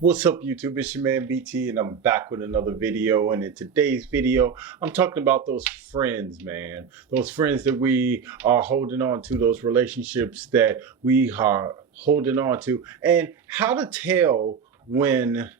What's up, YouTube? It's your man BT, and I'm back with another video. And in today's video, I'm talking about those friends, man. Those friends that we are holding on to, those relationships that we are holding on to, and how to tell when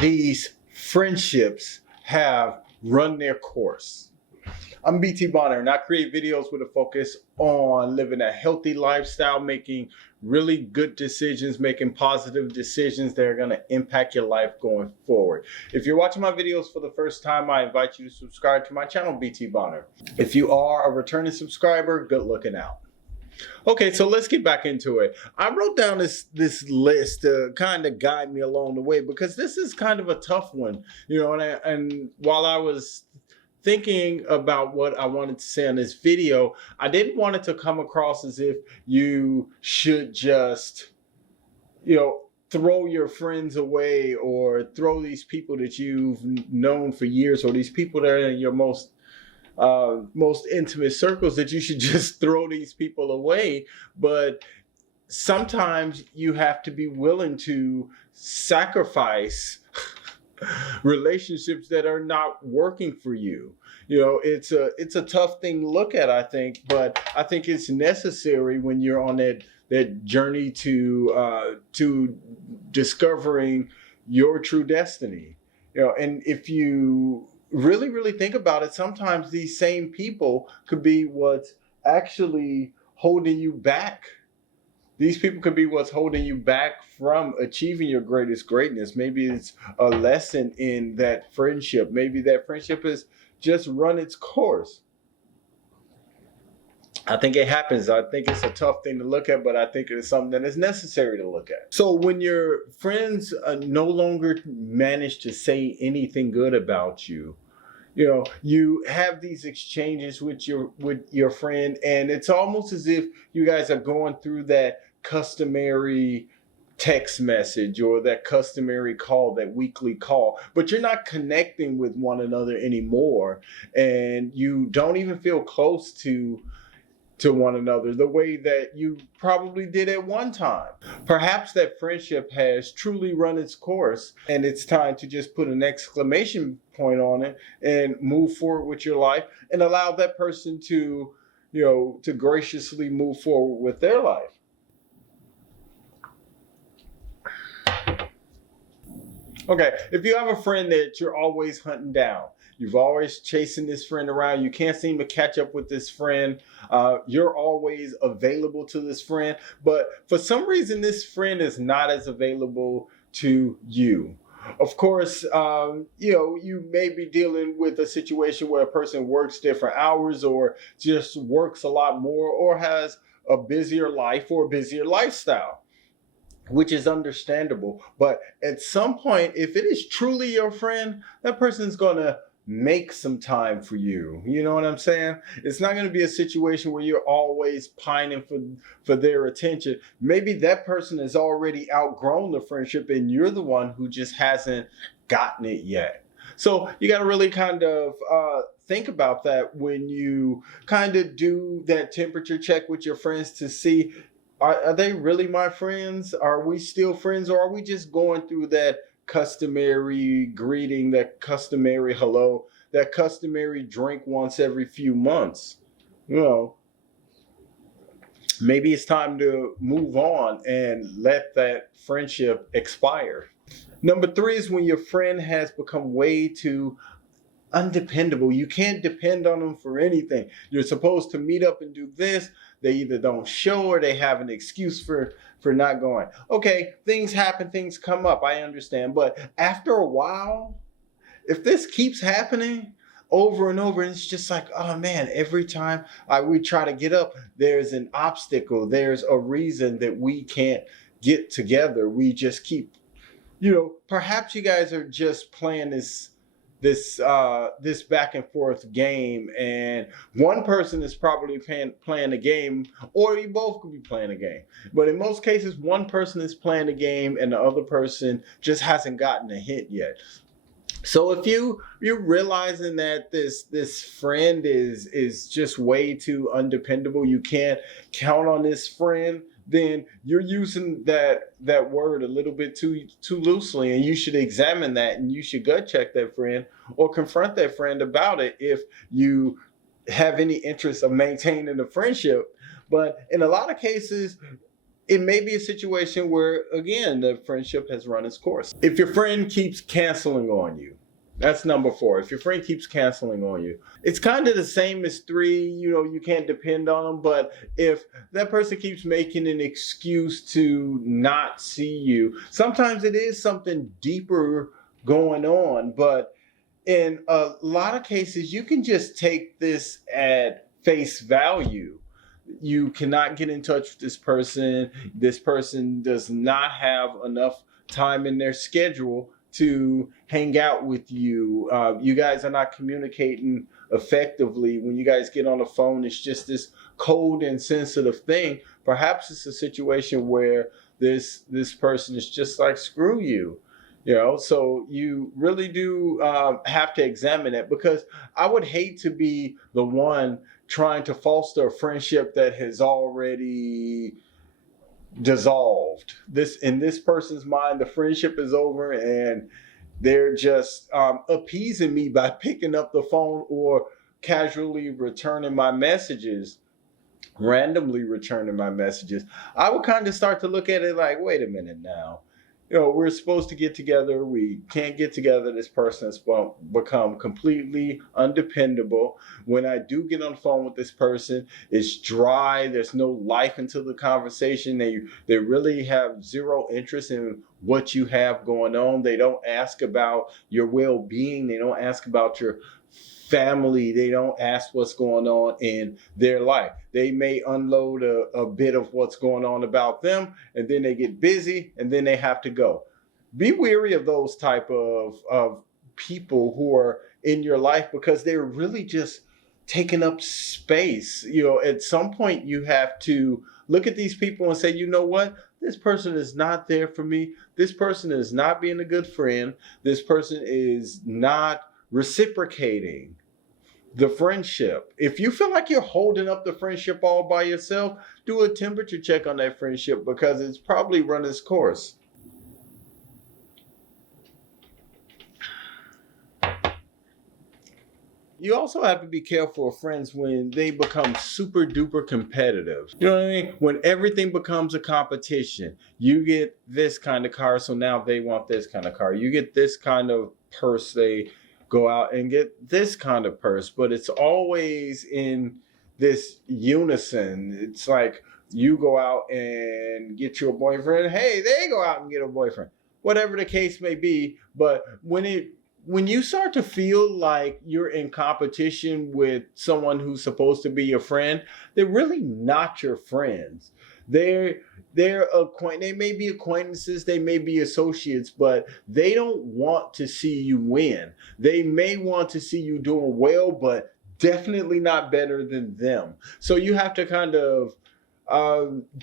these friendships have run their course. I'm BT Bonner, and I create videos with a focus on living a healthy lifestyle, making really good decisions, making positive decisions that are going to impact your life going forward. If you're watching my videos for the first time, I invite you to subscribe to my channel, BT Bonner. If you are a returning subscriber, good looking out. Okay, so let's get back into it. I wrote down this list to kind of guide me along the way, because this is kind of a tough one, you know. And while I was thinking about what I wanted to say on this video, I didn't want it to come across as if you should just, throw your friends away, or throw these people that you've known for years, or these people that are in your most intimate circles, that you should just throw these people away. But sometimes you have to be willing to sacrifice relationships that are not working for you. You know, it's a tough thing to look at, I think, but I think it's necessary when you're on that journey to discovering your true destiny. You know, and if you really think about it, sometimes these same people could be what's actually holding you back. These people could be what's holding you back from achieving your greatest greatness. Maybe it's a lesson in that friendship. Maybe that friendship has just run its course. I think it happens. I think it's a tough thing to look at, but I think it's something that is necessary to look at. So when your friends no longer manage to say anything good about you, you know, you have these exchanges with your friend, and it's almost as if you guys are going through that customary text message or that customary call, that weekly call, but you're not connecting with one another anymore, and you don't even feel close to one another the way that you probably did at one time. Perhaps that friendship has truly run its course, and it's time to just put an exclamation point on it and move forward with your life, and allow that person to, to graciously move forward with their life. Okay, if you have a friend that you're always hunting down, you've always chasing this friend around, you can't seem to catch up with this friend, you're always available to this friend, but for some reason this friend is not as available to you. Of course, you may be dealing with a situation where a person works different hours, or just works a lot more, or has a busier life or a busier lifestyle, which is understandable. But at some point, if it is truly your friend, that person's going to make some time for you. You know what I'm saying? It's not going to be a situation where you're always pining for their attention. Maybe that person has already outgrown the friendship, and you're the one who just hasn't gotten it yet. So you got to really kind of think about that when you kind of do that temperature check with your friends to see, are they really my friends? Are we still friends? Or are we just going through that customary greeting, that customary hello, that customary drink once every few months? You know, maybe it's time to move on and let that friendship expire. Number 3 is when your friend has become way too undependable. You can't depend on them for anything. You're supposed to meet up and do this. They either don't show, or they have an excuse for not going. Okay, things happen, things come up, I understand. But after a while, if this keeps happening over and over, and it's just like, oh man, every time we try to get up, there's an obstacle, there's a reason that we can't get together. We just keep, perhaps you guys are just playing this back and forth game, and one person is probably playing the game, or you both could be playing a game. But in most cases, one person is playing the game and the other person just hasn't gotten a hint yet. So if you're realizing that this friend is just way too undependable, you can't count on this friend, then you're using that word a little bit too loosely, and you should examine that, and you should gut check that friend or confront that friend about it if you have any interest of maintaining a friendship. But in a lot of cases, it may be a situation where, again, the friendship has run its course. If your friend keeps canceling on you, that's number 4. If your friend keeps canceling on you, it's kind of the same as 3. You can't depend on them. But if that person keeps making an excuse to not see you, sometimes it is something deeper going on. But in a lot of cases, you can just take this at face value. You cannot get in touch with this person. This person does not have enough time in their schedule to hang out with you. You guys are not communicating effectively. When you guys get on the phone, it's just this cold and sensitive thing. Perhaps it's a situation where this person is just like, screw you. So you really do have to examine it, because I would hate to be the one trying to foster a friendship that has already dissolved. In this person's mind, the friendship is over, and they're just appeasing me by picking up the phone or casually returning my messages, randomly returning my messages. I would kind of start to look at it like, wait a minute now. We're supposed to get together. We can't get together. This person has become completely undependable. When I do get on the phone with this person, it's dry. There's no life into the conversation. They really have zero interest in what you have going on. They don't ask about your well-being. They don't ask about your family. They don't ask what's going on in their life. They may unload a bit of what's going on about them, and then they get busy, and then they have to go. Be wary of those type of people who are in your life, because they're really just taking up space. At some point you have to look at these people and say, you know what? This person is not there for me. This person is not being a good friend. This person is not reciprocating the friendship. If you feel like you're holding up the friendship all by yourself, do a temperature check on that friendship, because it's probably run its course. You also have to be careful of friends when they become super duper competitive. You know what I mean? When everything becomes a competition. You get this kind of car, so now they want this kind of car. You get this kind of purse, they go out and get this kind of purse. But it's always in this unison. It's like you go out and get you a boyfriend. Hey, they go out and get a boyfriend. Whatever the case may be. But when you start to feel like you're in competition with someone who's supposed to be your friend, they're really not your friends. They may be acquaintances, they may be associates, but they don't want to see you win. They may want to see you doing well, but definitely not better than them. So you have to kind of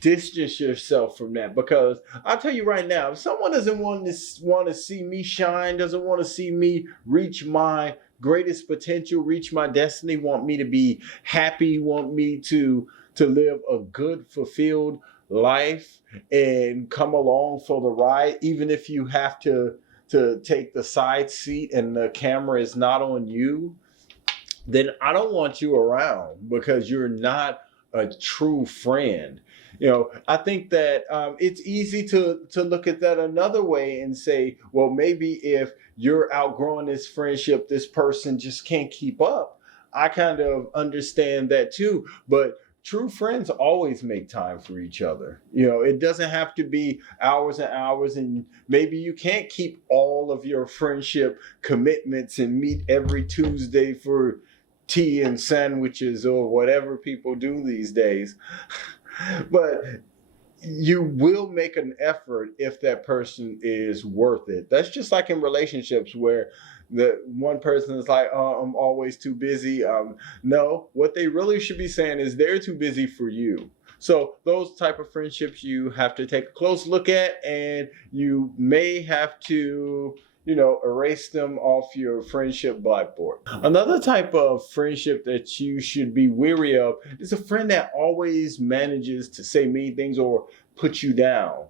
distance yourself from that, because I'll tell you right now, if someone doesn't want to see me shine, doesn't want to see me reach my greatest potential, reach my destiny, want me to be happy, want me to live a good, fulfilled life and come along for the ride, even if you have to take the side seat and the camera is not on you, then I don't want you around, because you're not a true friend. I think that it's easy to look at that another way and say, well, maybe if you're outgrowing this friendship, this person just can't keep up. I kind of understand that too, but true friends always make time for each other. It doesn't have to be hours and hours, and maybe you can't keep all of your friendship commitments and meet every Tuesday for tea and sandwiches or whatever people do these days. But you will make an effort if that person is worth it. That's just like in relationships where the one person is like, oh, I'm always too busy. No, what they really should be saying is they're too busy for you. So those type of friendships you have to take a close look at, and you may have to erase them off your friendship blackboard. Another type of friendship that you should be weary of is a friend that always manages to say mean things or put you down.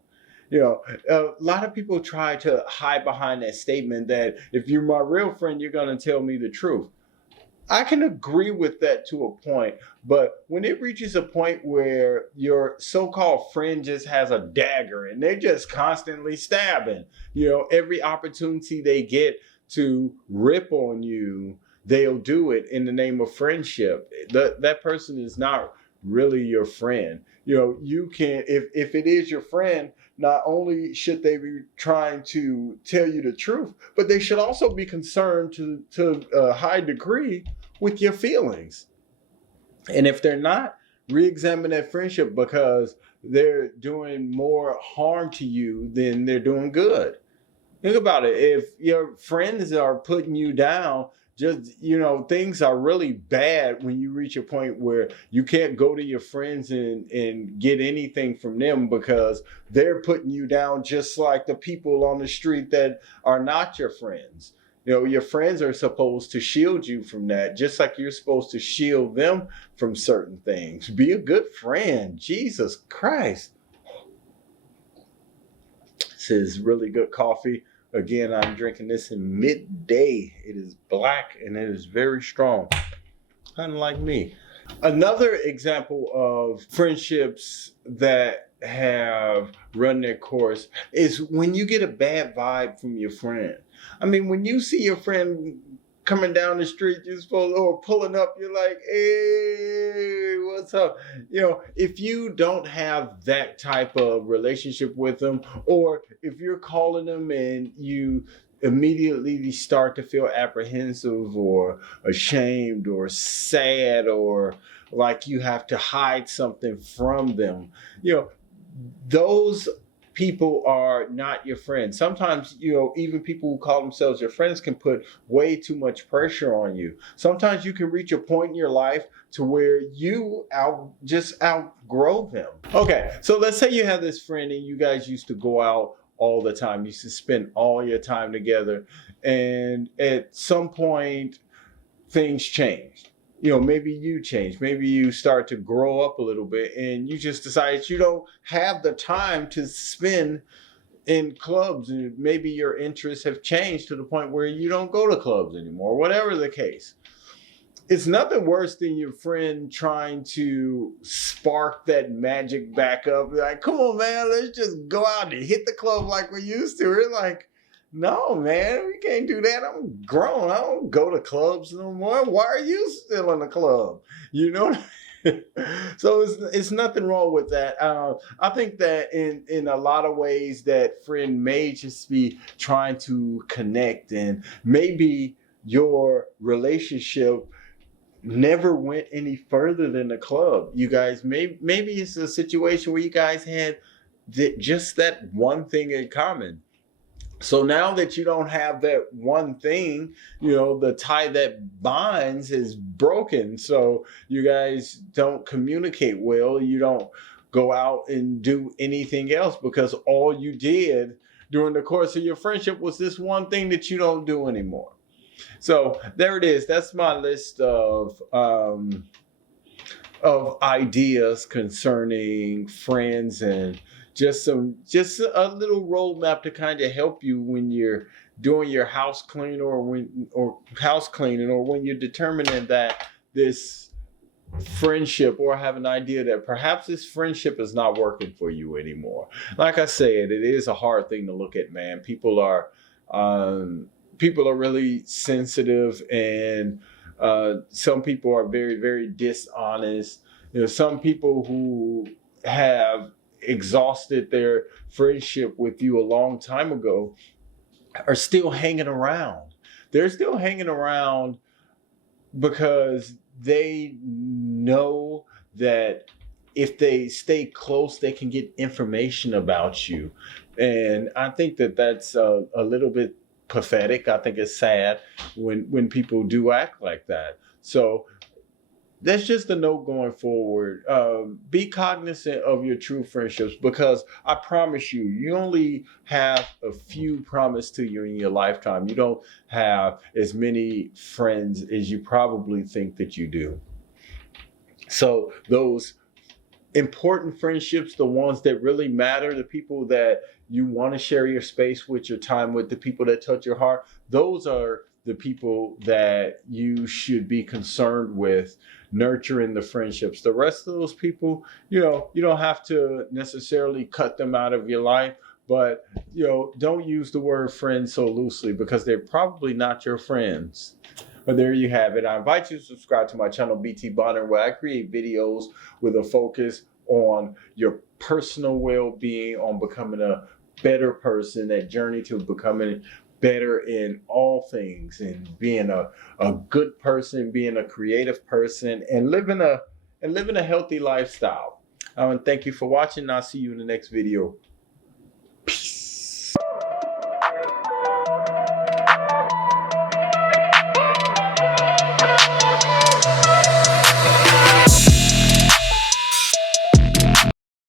A lot of people try to hide behind that statement that if you're my real friend, you're going to tell me the truth. I can agree with that to a point, but when it reaches a point where your so-called friend just has a dagger and they're just constantly stabbing, every opportunity they get to rip on you, they'll do it in the name of friendship. That person is not really your friend. You can, if it is your friend, not only should they be trying to tell you the truth, but they should also be concerned to a high degree with your feelings. And if they're not, re-examine that friendship, because they're doing more harm to you than they're doing good. Think about it. If your friends are putting you down, just, things are really bad when you reach a point where you can't go to your friends and get anything from them because they're putting you down, just like the people on the street that are not your friends. Your friends are supposed to shield you from that, just like you're supposed to shield them from certain things. Be a good friend. Jesus Christ. This is really good coffee. Again, I'm drinking this in midday. It is black and it is very strong, kind of like me. Another example of friendships that have run their course is when you get a bad vibe from your friend. I mean, when you see your friend coming down the street, you're supposed or pulling up, you're like, hey, what's up? If you don't have that type of relationship with them, or if you're calling them and you immediately start to feel apprehensive or ashamed or sad or like you have to hide something from them, those people are not your friends. Sometimes, even people who call themselves your friends can put way too much pressure on you. Sometimes you can reach a point in your life to where you just outgrow them. Okay, so let's say you have this friend and you guys used to go out all the time. You used to spend all your time together, and at some point things changed. Maybe you change, maybe you start to grow up a little bit and you just decide you don't have the time to spend in clubs, and maybe your interests have changed to the point where you don't go to clubs anymore, whatever the case. It's nothing worse than your friend trying to spark that magic back up. Like, come on, man, let's just go out and hit the club like we used to. We're like, no, man, we can't do that. I'm grown. I don't go to clubs no more. Why are you still in the club? So it's nothing wrong with that. I think that in a lot of ways that friend may just be trying to connect, and maybe your relationship never went any further than the club. You guys, maybe it's a situation where you guys had just that one thing in common. So now that you don't have that one thing, the tie that binds is broken. So you guys don't communicate well. You don't go out and do anything else because all you did during the course of your friendship was this one thing that you don't do anymore. So there it is. That's my list of ideas concerning friends, and just a little roadmap to kind of help you when you're doing your house clean or house cleaning, or when you're determining that this friendship, or have an idea that perhaps this friendship is not working for you anymore. Like I said, it is a hard thing to look at, man. People are really sensitive, and some people are very, very dishonest. Some people who have exhausted their friendship with you a long time ago are still hanging around. They're still hanging around because they know that if they stay close, they can get information about you. And I think that that's a little bit pathetic. I think it's sad when people do act like that. So that's just a note going forward. Be cognizant of your true friendships, because I promise you, you only have a few promised to you in your lifetime. You don't have as many friends as you probably think that you do. So those important friendships, the ones that really matter, the people that you want to share your space with, your time with, the people that touch your heart, those are the people that you should be concerned with nurturing the friendships. The rest of those people, you don't have to necessarily cut them out of your life, but don't use the word friend so loosely, because they're probably not your friends. But there you have it. I invite you to subscribe to my channel, BT Bonner, where I create videos with a focus on your personal well-being, on becoming a better person, that journey to becoming better in all things, and being a good person, being a creative person, and living a healthy lifestyle. And thank you for watching. I'll see you in the next video. Peace.